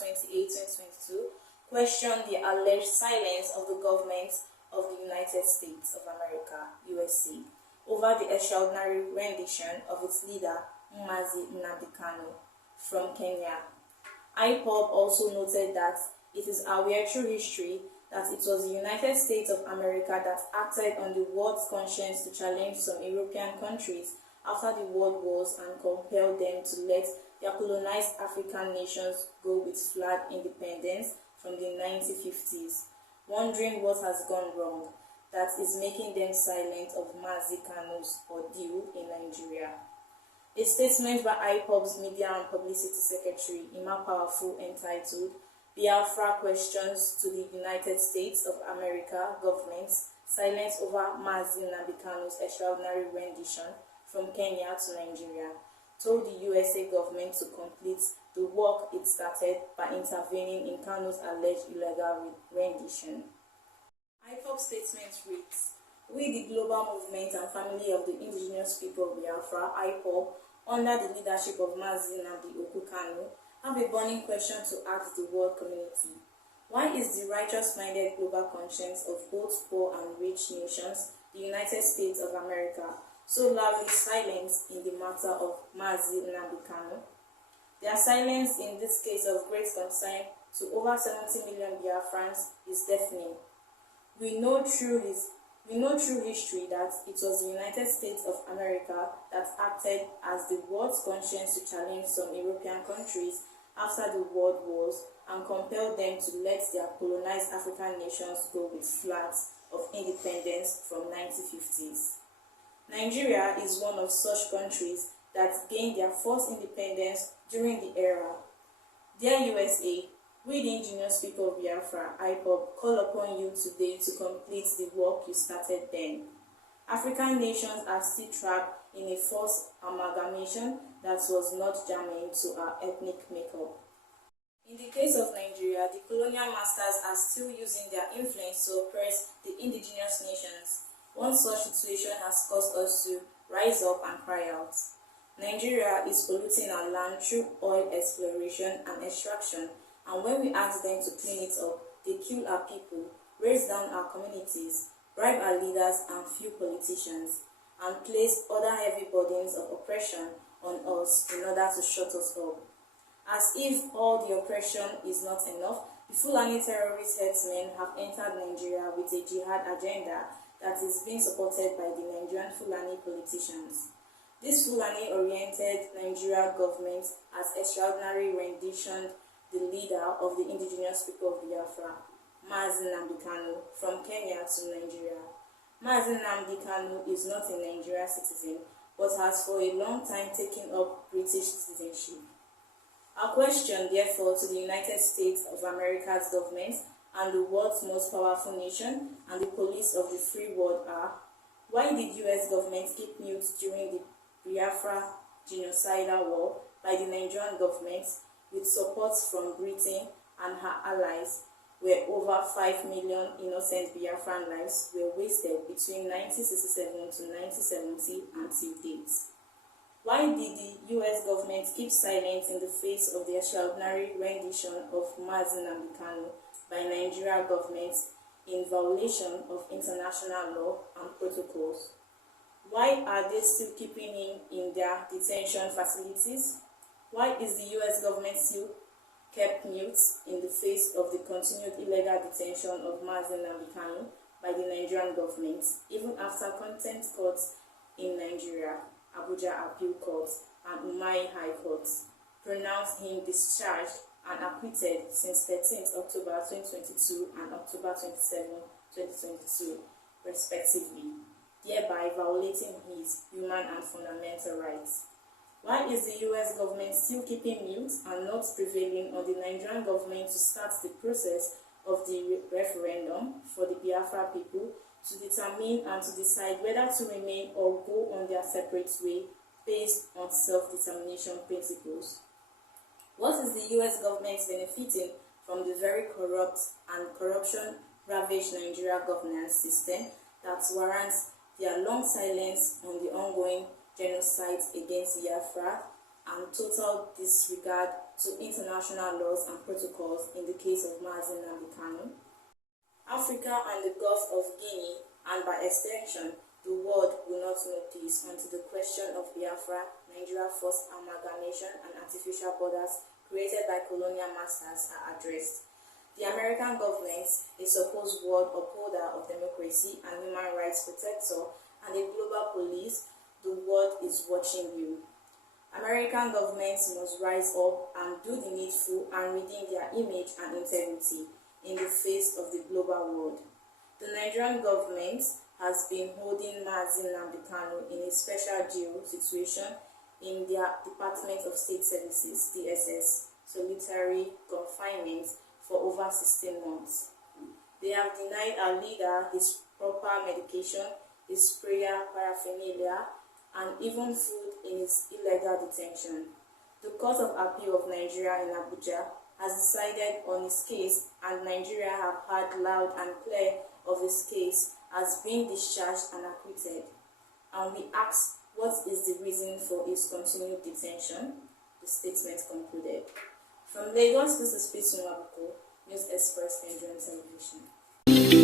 28, 2022, questioned the alleged silence of the government of the United States of America, USA, over the extraordinary rendition of its leader, Nnamdi Kanu, from Kenya. IPOB also noted that it is aware through history that it was the United States of America that acted on the world's conscience to challenge some European countries after the World Wars and compel them to let their colonized African nations go with flag independence from the 1950s, wondering what has gone wrong that is making them silent of Nnamdi Kanu's ordeal in Nigeria. A statement by IPOB's Media and Publicity Secretary, Ima Powerful, entitled Biafra Questions to the United States of America Government's Silence over Nnamdi Kanu's Extraordinary Rendition from Kenya to Nigeria, told the USA government to complete the work it started by intervening in Kanu's alleged illegal rendition. IPOB statement reads, "We, the global movement and family of the indigenous people of Biafra, IPOB, under the leadership of Nnamdi Kanu, have a burning question to ask the world community. Why is the righteous-minded global conscience of both poor and rich nations, the United States of America, so loudly silent in the matter of Nnamdi Kanu? Their silence in this case of great concern to over 70 million Biafrans is deafening. We know through history that it was the United States of America that acted as the world's conscience to challenge some European countries after the World Wars and compel them to let their colonized African nations go with flags of independence from 1950s. Nigeria is one of such countries that gained their first independence during the era. Dear USA, we the indigenous people of Biafra, IPOB, call upon you today to complete the work you started then. African nations are still trapped in a forced amalgamation that was not germane to our ethnic makeup. In the case of Nigeria, the colonial masters are still using their influence to oppress the indigenous nations. One such situation has caused us to rise up and cry out. Nigeria is polluting our land through oil exploration and extraction, and when we ask them to clean it up, they kill our people, raise down our communities, bribe our leaders and few politicians, and place other heavy burdens of oppression on us in order to shut us up. As if all the oppression is not enough, the Fulani terrorist herdsmen have entered Nigeria with a jihad agenda that is being supported by the Nigerian Fulani politicians. This Fulani-oriented Nigeria government has extraordinary renditioned the leader of the indigenous people of Biafra, Nnamdi Kanu, from Kenya to Nigeria. Nnamdi Kanu is not a Nigerian citizen, but has for a long time taken up British citizenship. Our question, therefore, to the United States of America's government and the world's most powerful nation and the police of the free world are, why did US government keep mute during the Biafra genocidal war by the Nigerian government with support from Britain and her allies, where over 5 million innocent Biafran lives were wasted between 1967 to 1970 until date? Why did the US government keep silent in the face of the extraordinary rendition of Nnamdi Kanu by Nigeria government in violation of international law and protocols? Why are they still keeping him in their detention facilities? Why is the US government still kept mute in the face of the continued illegal detention of Nnamdi Kanu by the Nigerian government, even after contempt courts in Nigeria, Abuja Appeal Court, and Umai High Court pronounced him discharged and acquitted since 13th October 2022 and October 27, 2022, respectively, thereby violating his human and fundamental rights? Why is the US government still keeping mute and not prevailing on the Nigerian government to start the process of the referendum for the Biafra people to determine and to decide whether to remain or go on their separate way based on self-determination principles? What is the US government benefiting from the very corrupt and corruption-ravaged Nigeria governance system that warrants their long silence on the ongoing genocide against Biafra and total disregard to international laws and protocols in the case of Nnamdi Kanu. Africa and the Gulf of Guinea, and by extension, the world will not know peace until the question of Biafra, Nigeria forced amalgamation and artificial borders created by colonial masters are addressed. The American government, a supposed world upholder of democracy and human rights protector, and a global police, the world is watching you. American governments must rise up and do the needful and redeem their image and integrity in the face of the global world. The Nigerian government has been holding Nnamdi Kanu in a special jail situation in their Department of State Services, DSS, solitary confinement for over 16 months. They have denied our leader his proper medication, his prayer paraphernalia, and even food in his illegal detention. The Court of Appeal of Nigeria in Abuja has decided on his case, and Nigeria have heard loud and clear of his case as being discharged and acquitted. And we ask, what is the reason for his continued detention? The statement concluded. From Lagos, this is Peace Nwabuko, News Express Nigerian Television.